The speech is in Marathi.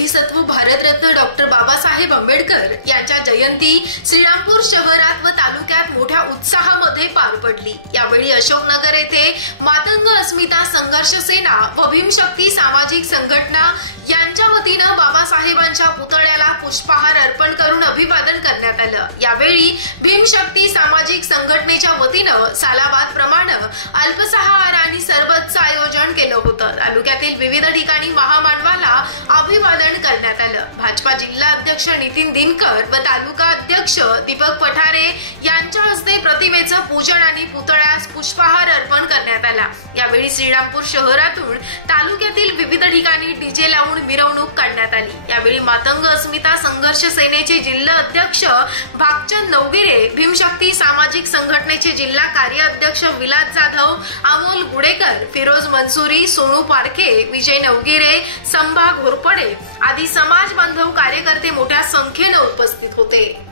बोधिसत्व भारतरत्न डॉक्टर बाबासाहेब आंबेडकर यांच्या जयंती श्रीरामपूर शहरात व तालुक्यात मोठ्या उत्साहामध्ये पार पडली। यावेळी अशोकनगर येथे मातंग अस्मिता संघर्ष सेना व भीमशक्ती सामाजिक संघटना यांच्या वतीने बाबासाहेबांच्या पुतळ्याला पुष्पहार अर्पण करून अभिवादन करण्यात आलं। यावेळी भीमशक्ती सामाजिक संघटनेच्या वतीने सालाबाद प्रमाणे अल्पसहार आणि सरबतचं आयोजन केलं होतं। तालुक्यातील विविध ठिकाणी महामानवाला अभिवादन करण्यात आलं। भाजपा जिल्हा अध्यक्ष नितीन दिनकर व तालुका अध्यक्ष दीपक पठारे यांच्या हस्ते प्रतिमेचं पूजन आणि पुतळ्यास पुष्पहार अर्पण करण्यात आला। यावेळी श्रीरामपूर शहरातून तालुक्यातील विविध ठिकाणी डीजे लावून मिरवणूक काढण्यात आली। यावेळी मातंग अस्मिता संघर्ष सेनेचे जिल्हा अध्यक्ष भागचंद नवगिरे, भीमशक्ती सामाजिक संघटनेचे जिल्हा कार्य अध्यक्ष विलास जाधव, अमोल गुडेकर, फिरोज मंसूरी, सोनू पारखे, विजय नवगिरे, संभा घोरपडे आदी समाज बांधव कार्यकर्ते मोठ्या संख्येने उपस्थित होते।